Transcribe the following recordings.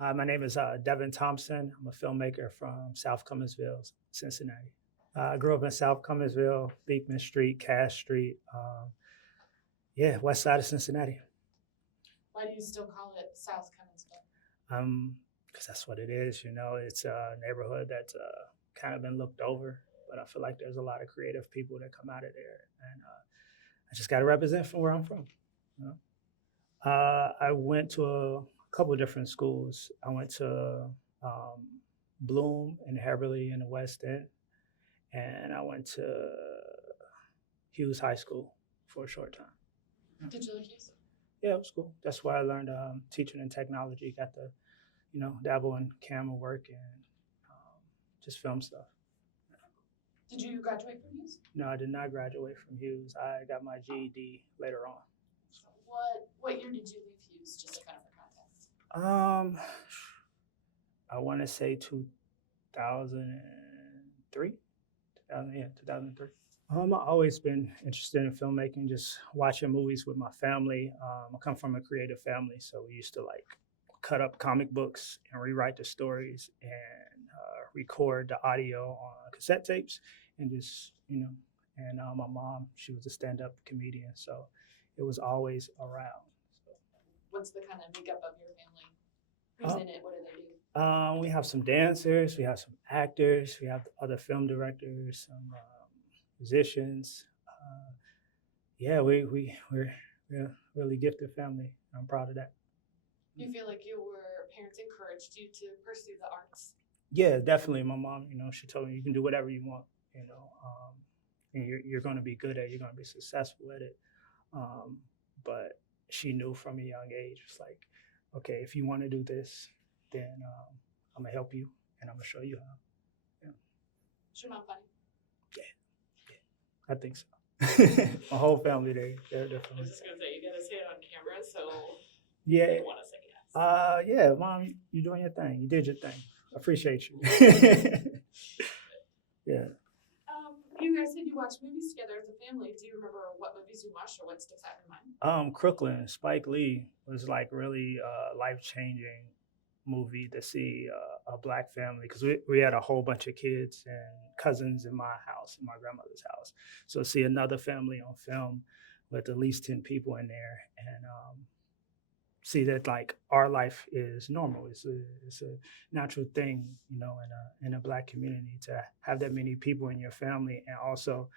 My name is Devin Thompson. I'm a filmmaker from South Cumminsville, Cincinnati. I grew up in South Cumminsville, Beekman Street, Cass Street. Yeah, west side of Cincinnati. Why do you still call it South Cumminsville? Because that's what it is. It's a neighborhood that's kind of been looked over, but I feel like there's a lot of creative people that come out of there, and I just got to represent from where I'm from. You know? I went to a couple of different schools. I went to um, Bloom in Heberly in the West End, and I went to Hughes High School for a short time. Did you like Houston? Yeah, it was cool. That's why I learned teaching and technology. Got to, dabble in camera work and just film stuff. Did you graduate from Hughes? No, I did not graduate from Hughes. I got my GED later on. What year did you leave Hughes, just to kind of for Um, context? I want to say 2003. 2003. I've always been interested in filmmaking, just watching movies with my family. I come from a creative family, so we used to like cut up comic books and rewrite the stories and record the audio on cassette tapes and just, and my mom, she was a stand-up comedian, so it was always around. So, What's the kind of makeup of your family? Who's in it? What do they do? we have some dancers, we have some actors, we have other film directors, some musicians. Yeah, we're a really gifted family. I'm proud of that. Do you feel like your parents encouraged you to pursue the arts? Yeah, definitely. My mom, she told me you can do whatever you want, and you're going to be good at it. You're going to be successful at it. But she knew from a young age, it's like, okay, if you want to do this, then I'm going to help you and I'm going to show you how. Yeah. Is your mom funny? I think so. My whole family, they're I different. was just going to say, you got to say it on camera, so Yeah. they want to say yes. Yeah, Mom, you're doing your thing. You did your thing. I appreciate you. Yeah. You guys said you watched movies together as a family. Do you remember what movies you watched or what sticks out in your mind? Crooklyn, Spike Lee was like really life-changing movie to see a black family because we had a whole bunch of kids and cousins in my house, in my grandmother's house. So see another family on film with at least 10 people in there and see that like our life is normal. It's a natural thing, in a black community to have that many people in your family and also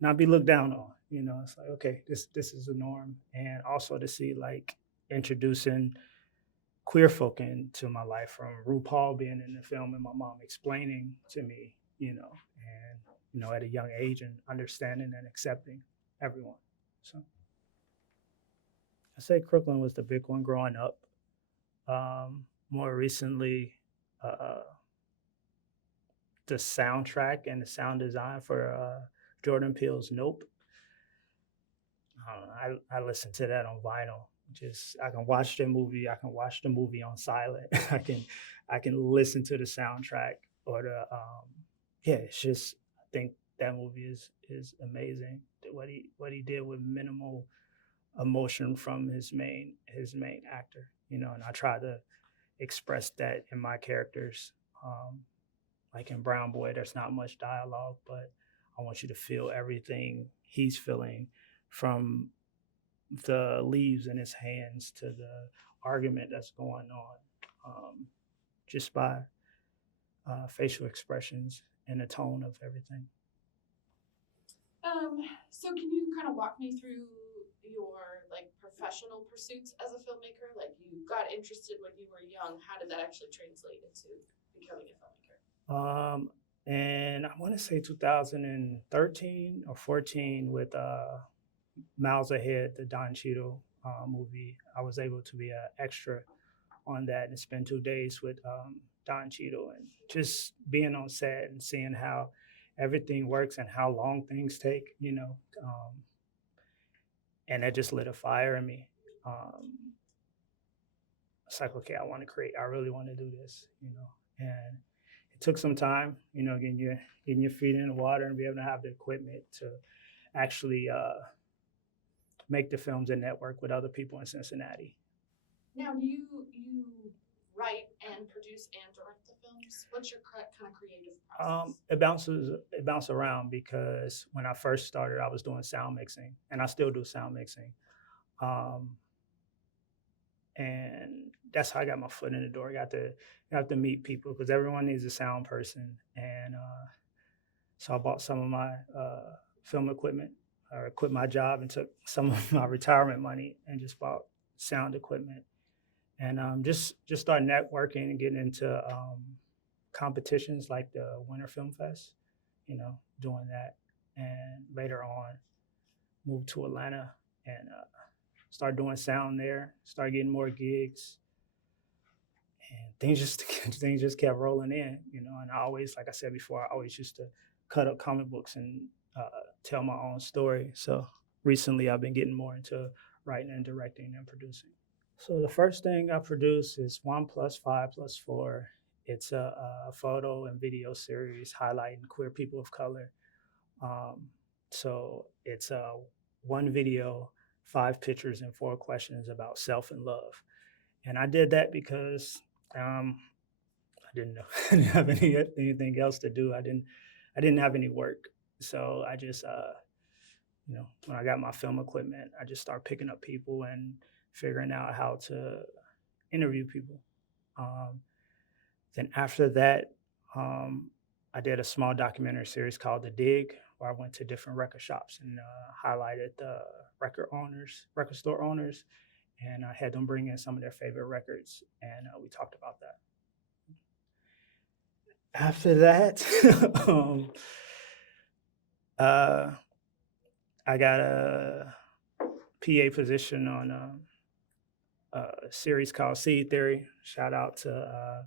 not be looked down on. It's like, okay, this is the norm. And also to see like introducing queer folk into my life from RuPaul being in the film and my mom explaining to me, and at a young age and understanding and accepting everyone. So I say Crooklyn was the big one growing up. More recently, the soundtrack and the sound design for Jordan Peele's Nope. I listen to that on vinyl. Just I can watch the movie. I can watch the movie on silent. I can listen to the soundtrack or the yeah. It's just I think that movie is amazing. What he did with minimal emotion from his main actor. And I try to express that in my characters. Like in Brown Boy, there's not much dialogue, but I want you to feel everything he's feeling from the leaves in his hands to the argument that's going on, just by facial expressions and the tone of everything. So can you kind of walk me through your like professional pursuits as a filmmaker? Like you got interested when you were young. How did that actually translate into becoming a filmmaker? And I want to say 2013 or 14 with Miles Ahead, the Don Cheadle movie. I was able to be an extra on that and spend 2 days with Don Cheadle and just being on set and seeing how everything works and how long things take, and that just lit a fire in me. It's like, okay, I want to create. I really want to do this, and it took some time, getting your feet in the water and be able to have the equipment to actually make the films and network with other people in Cincinnati. Now, do you write and produce and direct the films? What's your kind of creative process? It bounced around because when I first started, I was doing sound mixing, and I still do sound mixing. Um, and that's how I got my foot in the door. Got to meet people because everyone needs a sound person, and so I bought some of my film equipment, or quit my job and took some of my retirement money and just bought sound equipment, and just started networking and getting into competitions like the Winter Film Fest, doing that, and later on moved to Atlanta and started doing sound there, started getting more gigs, and things just kept rolling in, And I always, like I said before, I always used to cut up comic books and tell my own story. So recently, I've been getting more into writing and directing and producing. So the first thing I produce is 1+5+4. It's a photo and video series highlighting queer people of color. So it's one video, 5 pictures, and 4 questions about self and love. And I did that because I didn't know I didn't have anything else to do. I didn't have any work, so I just when I got my film equipment, I just started picking up people and figuring out how to interview people. Then after that, I did a small documentary series called The Dig, where I went to different record shops and highlighted the record store owners, and I had them bring in some of their favorite records, and we talked about that. After that, I got a PA position on a series called Seed Theory. Shout out to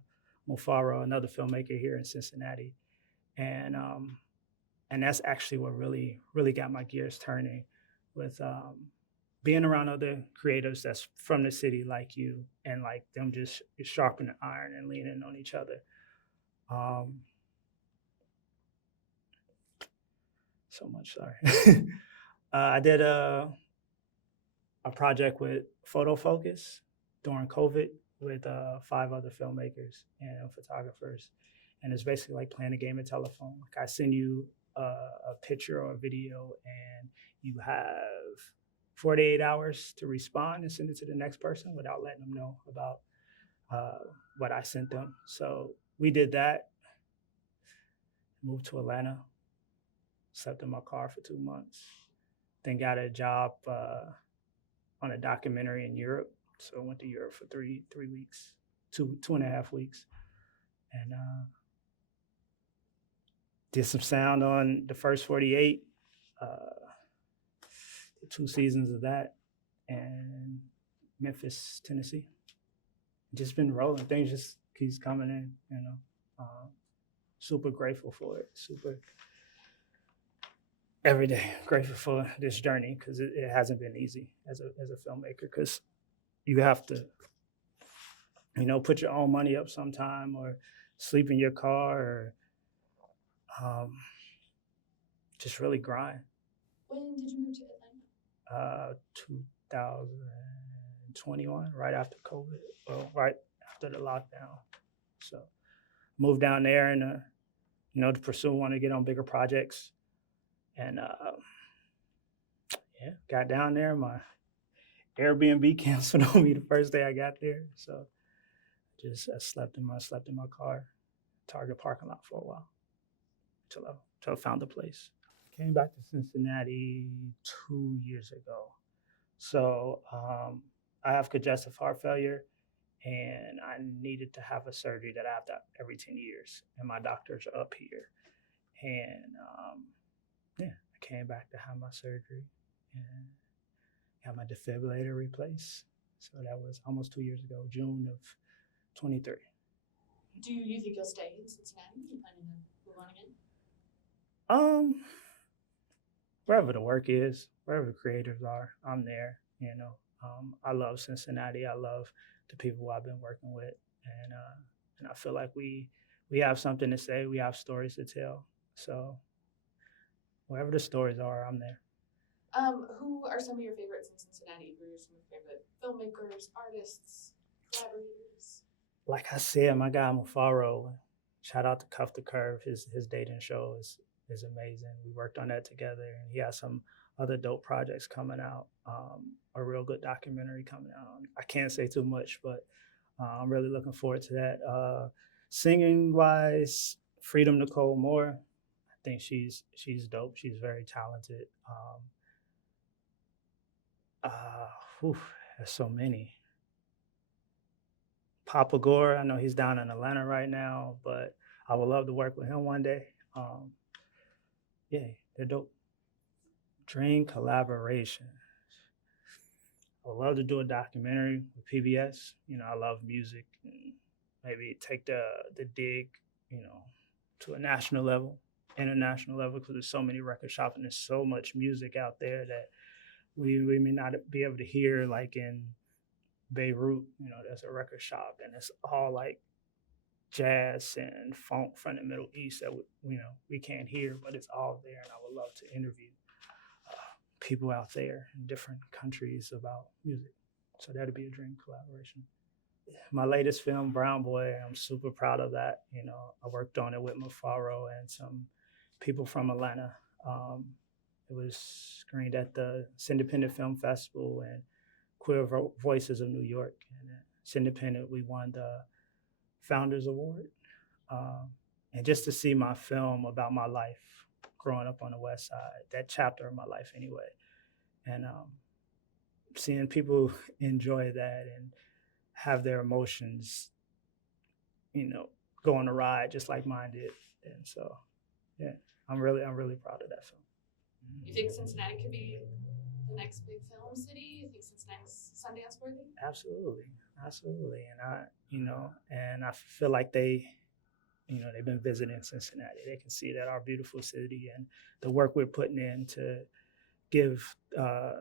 Mufaro, another filmmaker here in Cincinnati, and that's actually what really got my gears turning, with being around other creatives that's from the city like you, and like them just sharpening the iron and leaning on each other. So much, sorry. I did a project with Photo Focus during COVID with 5 other filmmakers and photographers, and it's basically like playing a game of telephone. Like, I send you a picture or a video, and you have 48 hours to respond and send it to the next person without letting them know about what I sent them. So we did that. Moved to Atlanta, slept in my car for 2 months, then got a job on a documentary in Europe. So I went to Europe for 3 weeks, 2.5 weeks, and did some sound on the first 48, 2 seasons of that, and Memphis, Tennessee. Just been rolling. Things just keeps coming in, Super grateful for it. Super every day grateful for this journey, because it hasn't been easy as a filmmaker, because you have to, put your own money up sometime, or sleep in your car, or just really grind. When did you move to Atlanta? 2021, right after COVID, well, right after the lockdown. So moved down there and, to pursue, want to get on bigger projects. And got down there. My Airbnb canceled on me the first day I got there. So I slept in my car, Target parking lot, for a while until I found a place. Came back to Cincinnati 2 years ago. So I have congestive heart failure, and I needed to have a surgery that I have to every 10 years. And my doctors are up here. And I came back to have my surgery and got my defibrillator replaced. So that was almost 2 years ago, June of 23. Do you think you'll stay in Cincinnati? Are you planning to move on again? Wherever the work is, wherever the creators are, I'm there. I love Cincinnati. I love the people I've been working with, and I feel like we have something to say. We have stories to tell. So wherever the stories are, I'm there. Who are some of your favorites in Cincinnati? Who are some of your favorite filmmakers, artists, collaborators? like I said, my guy Mufaro, shout out to Cuff the Curve. His dating show is amazing. We worked on that together, and he has some other dope projects coming out. A real good documentary coming out. I can't say too much, but I'm really looking forward to that. Singing wise, Freedom Nicole Moore. I think she's dope. She's very talented. Uh, whew, there's so many. Papa Gore, I know he's down in Atlanta right now, but I would love to work with him one day. Yeah, they're dope. Dream collaboration. I would love to do a documentary with PBS. You know, I love music and maybe take the dig, you know, to a national level, international level, because there's so many record shops and there's so much music out there that we may not be able to hear, like in Beirut. You know, there's a record shop and it's all like jazz and funk from the Middle East that we can't hear, but it's all there. And I would love to interview people out there in different countries about music. So that'd be a dream collaboration. My latest film, Brown Boy, I'm super proud of that. You know, I worked on it with Mufaro and some people from Atlanta. It was screened at the Independent Film Festival and Queer Voices of New York. And it's independent. We won the Founders Award. And just to see my film about my life growing up on the West Side, that chapter of my life anyway, and seeing people enjoy that and have their emotions, you know, go on a ride just like mine did. And so, yeah, I'm really proud of that film. You think Cincinnati could be the next big film city? You think Cincinnati's Sundance worthy? Absolutely. And I feel like they've been visiting Cincinnati. They can see that our beautiful city and the work we're putting in to give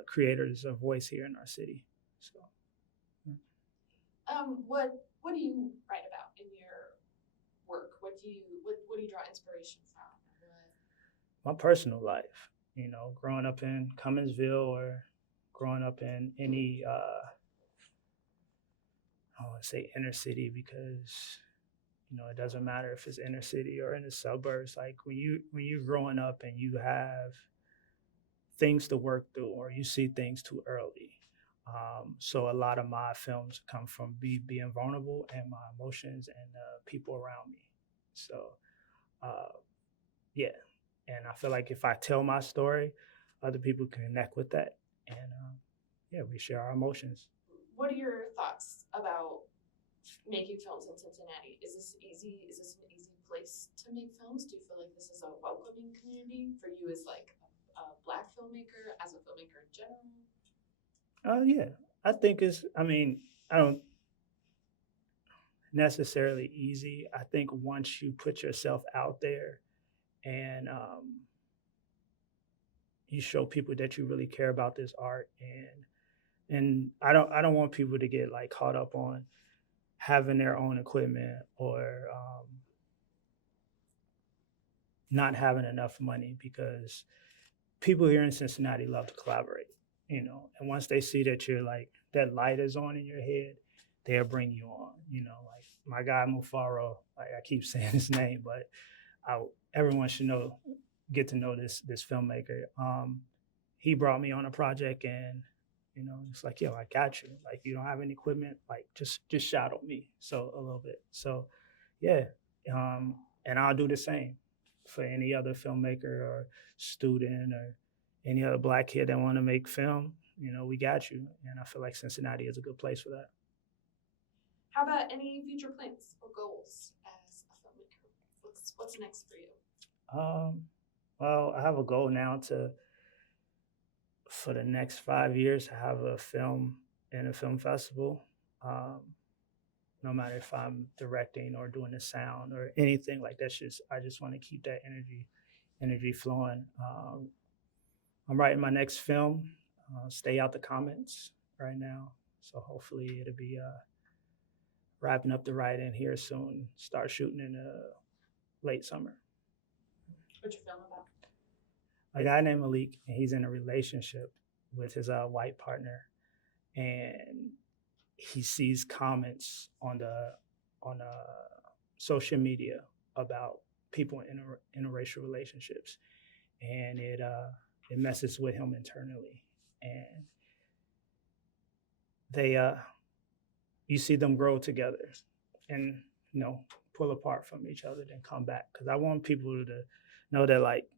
creators a voice here in our city. So, what do you write about in your work? What do you draw inspiration from? My personal life, you know, growing up in Cumminsville or growing up in any, I don't want to say inner city because, you know, it doesn't matter if it's inner city or in the suburbs. Like when you're growing up and you have things to work through or you see things too early. So a lot of my films come from being vulnerable and my emotions and people around me. So, yeah. And I feel like if I tell my story, other people can connect with that. And yeah, we share our emotions. What are your thoughts about making films in Cincinnati? Is this easy? Is this an easy place to make films? Do you feel like this is a welcoming community for you as like a Black filmmaker, as a filmmaker in general? Yeah, I think I don't necessarily easy. I think once you put yourself out there and you show people that you really care about this art, and I don't want people to get like caught up on having their own equipment or not having enough money, because people here in Cincinnati love to collaborate, you know, and once they see that you're like, that light is on in your head, they'll bring you on, you know, like my guy Mufaro, like I keep saying his name, but everyone should get to know this filmmaker. He brought me on a project and, you know, it's like, yo, I got you. Like, you don't have any equipment, like just shadow me. So a little bit. So yeah. And I'll do the same for any other filmmaker or student or any other Black kid that want to make film. You know, we got you. And I feel like Cincinnati is a good place for that. How about any future plans or goals as a filmmaker? What's next for you? Well, I have a goal now for the next 5 years, have a film in a film festival. No matter if I'm directing or doing the sound or anything like that, I just want to keep that energy flowing. I'm writing my next film, Stay Out the Comments right now. So hopefully it'll be wrapping up the writing here soon, start shooting in late summer. What's your film about? A guy named Malik, and he's in a relationship with his white partner, and he sees comments on on social media about people in interracial relationships, and it messes with him internally, and they you see them grow together, and pull apart from each other, then come back. Because I want people to know that, like,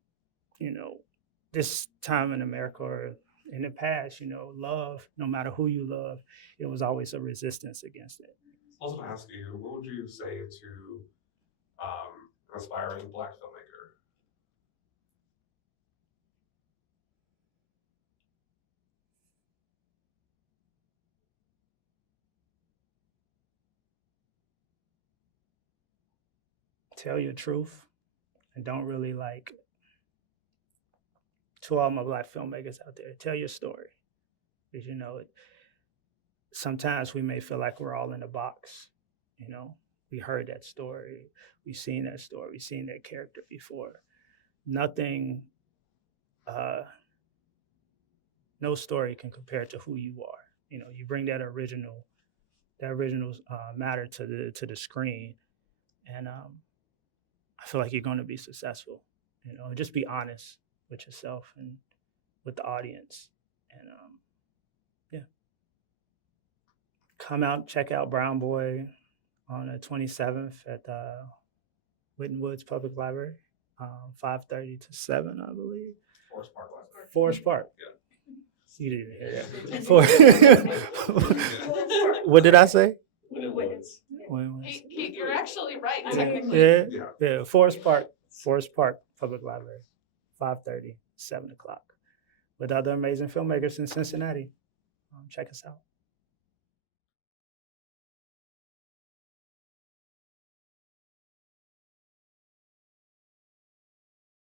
this time in America or in the past, love, no matter who you love, it was always a resistance against it. I was going to ask you, what would you say to an aspiring Black filmmaker? Tell your truth, and don't really to all my Black filmmakers out there, tell your story. Because sometimes we may feel like we're all in a box. We heard that story, we've seen that story, we've seen that character before. Nothing, no story can compare to who you are. You bring that original matter to the screen, and I feel like you're going to be successful. Just be honest with yourself and with the audience, and yeah. Come out, check out Brown Boy on the 27th at Whitten Woods Public Library, 5:30 to 7, I believe. Forest Park last night. Forest Park. Yeah. You didn't hear that. What did I say? Whitten Woods. You're actually right. Yeah. Forest Park Public Library, 5:30, 7 o'clock, with other amazing filmmakers in Cincinnati. Check us out.